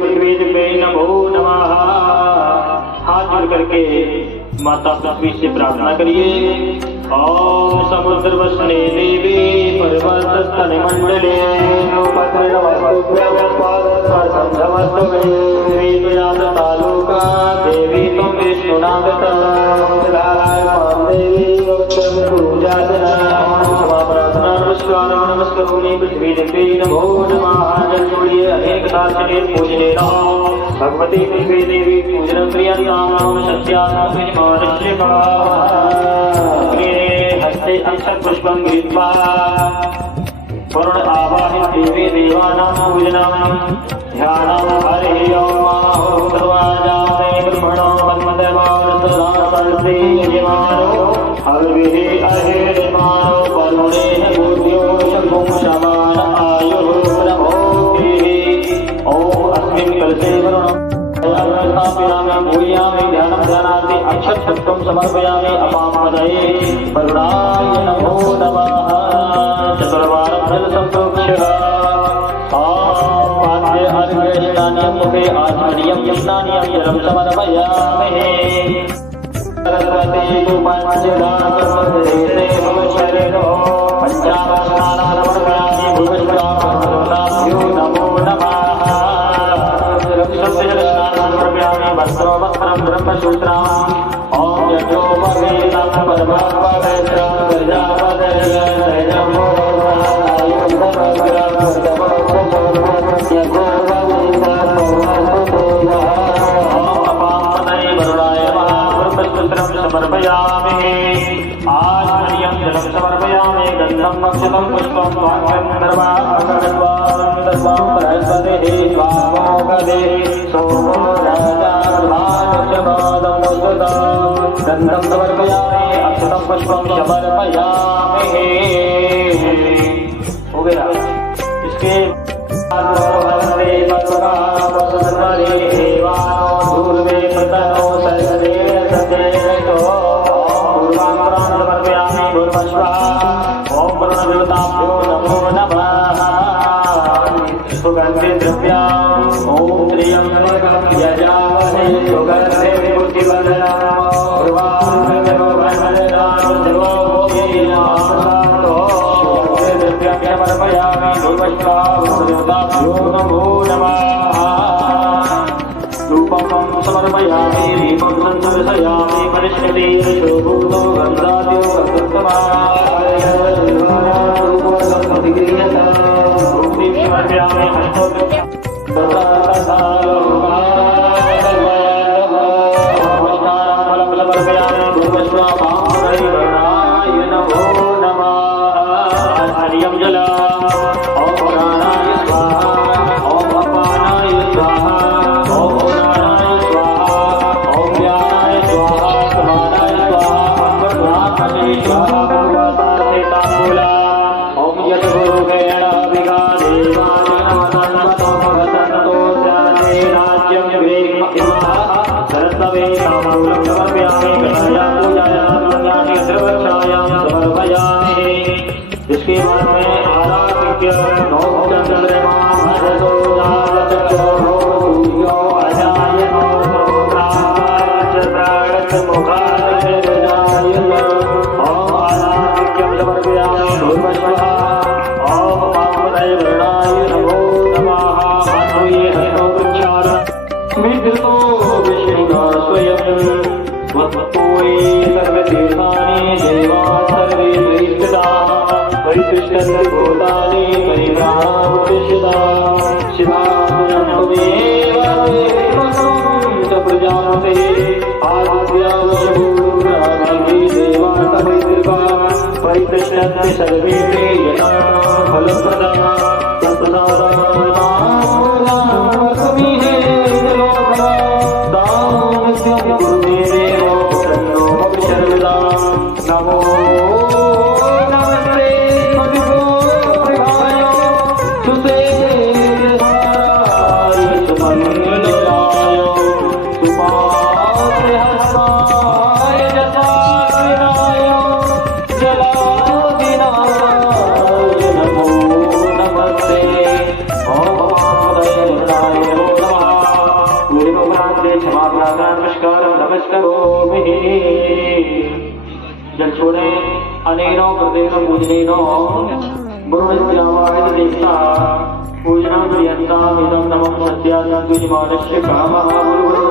पृथ्वी पे नमो नमः। हाथ जोड़ करके माता पृथ्वी से प्रार्थना करिए। ओम समुद्र वसने देवी पर्वत स्तन मंडले तालुका देवी तुम विष्णुनाथ पृथ्वी देवी नमो नमः। जल जोड़िए अनेक दार्शनिक पूजने भगवती पृथ्वी देवी पूजन प्रियताम सत्यात्म हस्ते अक्षर पुष्पं गृहीत्वा वरुण आवाहि देवी देवानां पूजनं ध्यानं हरिः ओम सर्वाजामे ब्रह्मणो वन्मदेवानसदानपर्ते यजमानो हविः अहेर्यमानो वरुणेन भूत्यो शम्भुं शमान आयुः प्रभोभिः। ओम अस्मिन् कलशे वरुणं स्थापयामि भूयामि ध्यानं ध्यानाति अक्षरपुष्पं समर्पयामि अपामदये वरुणाय नमो नमः। चतुर्वारं जलसम्प्रोक्ष्य पाद्य अर्घ्यस्नानं मुखे आचमनीयं स्नानीयं जलं समर्पयामि। सरस्वती उपास्यदानकर्मदेशे भवशरणो पञ्चावस्नानानमर्पयामि भुवस्वाभ्यो नमो नमः। समर्पयामि वस्त्रं वस्त्रं ब्रह्मसूत्रम् ओम यजो महेतं परमात्मवेत्रं प्रजापतये समर्पयामि। आचमनीयं जलं समर्पयामि गन्धं वक्षितं पुष्पं स्वाङ्गं दर्वां बृहस्पतिः स्वामोगदे सोमो राजा गन्धं समर्पयामि अक्षतं पुष्पं समर्पयामि। हो गया। इसके सुगंधि द्रव्यां ओम त्र्यंबकं यजामहे सुगंधि विभूतिवर्धनम् उर्वारुकमिव वरदनां सर्वभोगीनां सुगंधि द्रव्यं समर्पयामि गुरुवैष्णवाभ्यो नमो नमः। धूपं समर्पयामि दीपं संदर्शयामि परिष्कृते शोभूतो गन्धाद्यो समर्पयामि हरियं जल ओम प्राणाय स्वाहा ओम अपानाय स्वाहा ओम उदानाय स्वाहा ओम व्यानाय स्वाहा समानाय स्वाहा अमृतात्मने स्वाहा भगवतासे ताम्बूला ओम यत गुरुगेण विगादेवाय नमो भगवतो स्याते राज्यं वेगिमः सरस्वते ताम्बूलं समर्पयामि गणाया पूजायां पुण्यानि सर्वक्षायां समर्पयामि। जिसके मन में आराध्य नौ चंद्रमा भजतो नारदो भूयो अजायनो प्राचरागत मुखारजनाय ओम आराध्यं समर्पयामि भूर्भुवः ओम पावनाय वर्णाय नमो नमः। माधुर्ये हरितो वृक्षार विद्युतो विष्णुना स्वयं वत्तोये सर्वतीर्थानि देवा सर्वे दैत्यदाः परितुष्टभूतानि परिभ्रामुद्दिश्यता शिवात्मनमेव च प्रजापते आद्यावशभूराभिः देवान्तमैत्रिका परितुष्टन्ति सर्वे ते यथा फलप्रदा नमो नमस्ते। नमस्करोमि। जल छोड़े अनेनो कृतेन पूजनेनो गुरुविद्यावाहित देवता पूजनं क्रियन्तामिदं नमः सत्यासंयुजमानस्य कामः गुरुः